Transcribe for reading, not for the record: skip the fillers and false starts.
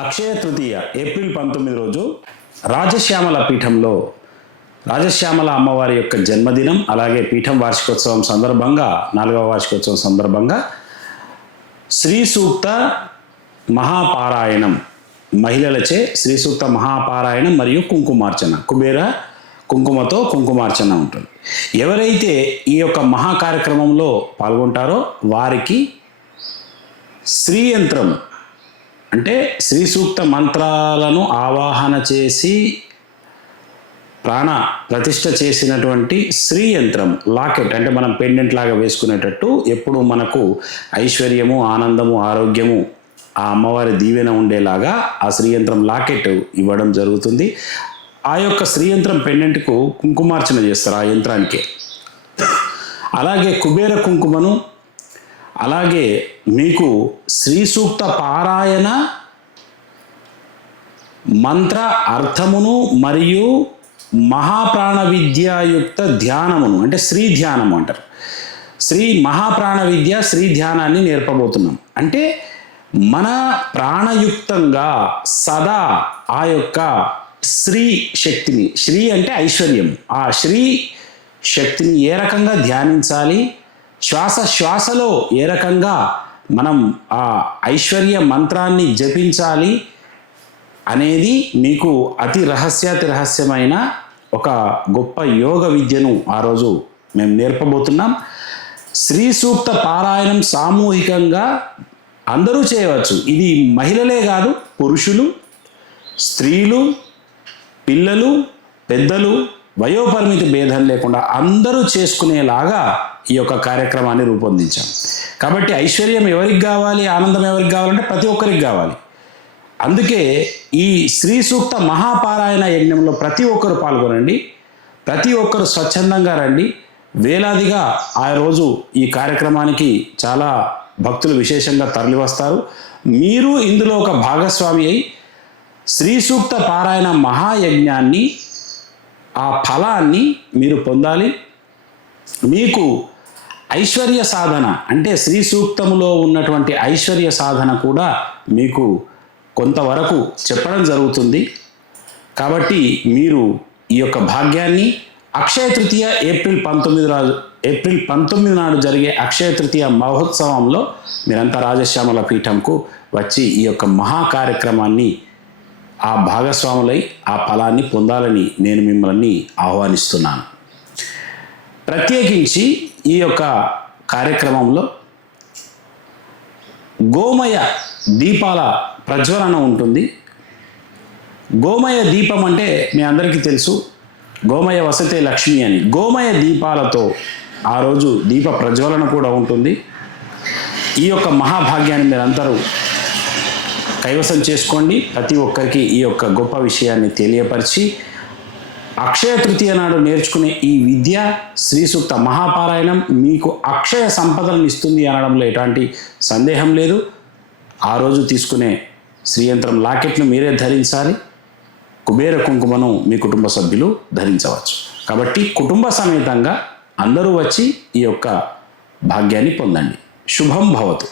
Akshaya Tritiya April 19 రోజు రాజశ్యామల పీఠంలో రాజశ్యామల అమ్మవారి యొక్క జన్మదినం, అలాగే పీఠం వార్షికోత్సవం సందర్భంగా 4వ వార్షికోత్సవం సందర్భంగా శ్రీ సూక్త మహాపారాయణం, మహిళలచే శ్రీ సూక్త మహాపారాయణం మరియు కుంకుమార్చన, కుబేర కుంకుమతో కుంకుమార్చన ఉంటుంది. ఎవరైతే ఈ యొక్క మహా కార్యక్రమంలో పాల్గొంటారో వారికి శ్రీయంత్రం అంటే శ్రీ సూక్త మంత్రాలను ఆవాహన చేసి ప్రాణ ప్రతిష్ఠ చేసినటువంటి శ్రీయంత్రం లాకెట్, అంటే మనం పెండెంట్ లాగా వేసుకునేటట్టు ఎప్పుడు మనకు ఐశ్వర్యము, ఆనందము, ఆరోగ్యము, ఆ అమ్మవారి దీవెన ఉండేలాగా ఆ శ్రీయంత్రం లాకెట్ ఇవ్వడం జరుగుతుంది. ఆ యొక్క శ్రీయంత్రం పెండెంట్కు కుంకుమార్చన చేస్తారు ఆ యంత్రానికి. అలాగే కుబేర కుంకుమను, అలాగే మీకు శ్రీ సూక్త పారాయణ మంత్ర అర్థమును మరియు మహాప్రాణ విద్యాయుక్త ధ్యానమును, అంటే శ్రీ ధ్యానము అంటారు. శ్రీ మహాప్రాణ విద్య శ్రీ ధ్యానాన్ని నేర్పబోతున్నాం. అంటే మన ప్రాణయుక్తంగా సదా ఆ యొక్క శ్రీ శక్తిని, శ్రీ అంటే ఐశ్వర్యం, ఆ శ్రీ శక్తిని ఏ రకంగా ధ్యానించాలి, శ్వాస శ్వాసలో ఏ రకంగా మనం ఆ ఐశ్వర్య మంత్రాన్ని జపించాలి అనేది మీకు అతి రహస్యమైన ఒక గొప్ప యోగ విద్యను ఆ రోజు మేము నేర్పబోతున్నాం. శ్రీ సూక్త పారాయణం సామూహికంగా అందరూ చేయవచ్చు. ఇది మహిళలే కాదు, పురుషులు, స్త్రీలు, పిల్లలు, పెద్దలు, వయోపరిమితి భేదం లేకుండా అందరూ చేసుకునేలాగా ఈ యొక్క కార్యక్రమాన్ని రూపొందించాం. కాబట్టి ఐశ్వర్యం ఎవరికి కావాలి, ఆనందం ఎవరికి కావాలంటే ప్రతి ఒక్కరికి కావాలి. అందుకే ఈ శ్రీ సూక్త మహాపారాయణ యజ్ఞంలో ప్రతి ఒక్కరు పాల్గొనండి, ప్రతి ఒక్కరు స్వచ్ఛందంగా రండి. వేలాదిగా ఆ రోజు ఈ కార్యక్రమానికి చాలా భక్తులు విశేషంగా తరలివస్తారు. మీరు ఇందులో ఒక భాగస్వామి అయి శ్రీ సూక్త పారాయణ మహాయజ్ఞాన్ని, ఆ ఫలాన్ని మీరు పొందాలి. మీకు ఐశ్వర్య సాధన అంటే శ్రీ సూక్తములో ఉన్నటువంటి ఐశ్వర్య సాధన కూడా మీకు కొంతవరకు చెప్పడం జరుగుతుంది. కాబట్టి మీరు ఈ యొక్క భాగ్యాన్ని అక్షయ తృతీయ ఏప్రిల్ 19 నాడు జరిగే అక్షయ తృతీయ మహోత్సవంలో మీరంతా రాజశ్యామల పీఠంకు వచ్చి ఈ యొక్క మహా కార్యక్రమాన్ని ఆ భాగస్వాములై ఆ ఫలాన్ని పొందాలని నేను మిమ్మల్ని ఆహ్వానిస్తున్నాను. ప్రత్యేకించి ఈ యొక్క కార్యక్రమంలో గోమయ దీపాల ప్రజ్వలన ఉంటుంది. గోమయ దీపం అంటే మీ అందరికీ తెలుసు, గోమయ వసతే లక్ష్మి అని. గోమయ దీపాలతో ఆ రోజు దీప ప్రజ్వలన కూడా ఉంటుంది. ఈ యొక్క మహాభాగ్యాన్ని మీరందరూ కైవసం చేసుకోండి. ప్రతి ఒక్కరికి ఈ యొక్క గొప్ప విషయాన్ని తెలియపరిచి అక్షయ తృతీయ నాడు నేర్చుకునే ఈ విద్య శ్రీ సూక్త మహాపారాయణం మీకు అక్షయ సంపదలను ఇస్తుంది అనడంలో ఎలాంటి సందేహం లేదు. ఆ రోజు తీసుకునే శ్రీయంత్రం లాకెట్ను మీరే ధరించాలి. కుబేర కుంకుమను మీ కుటుంబ సభ్యులు ధరించవచ్చు. కాబట్టి కుటుంబ సమేతంగా అందరూ వచ్చి ఈ యొక్క భాగ్యాన్ని పొందండి. శుభం భవతు.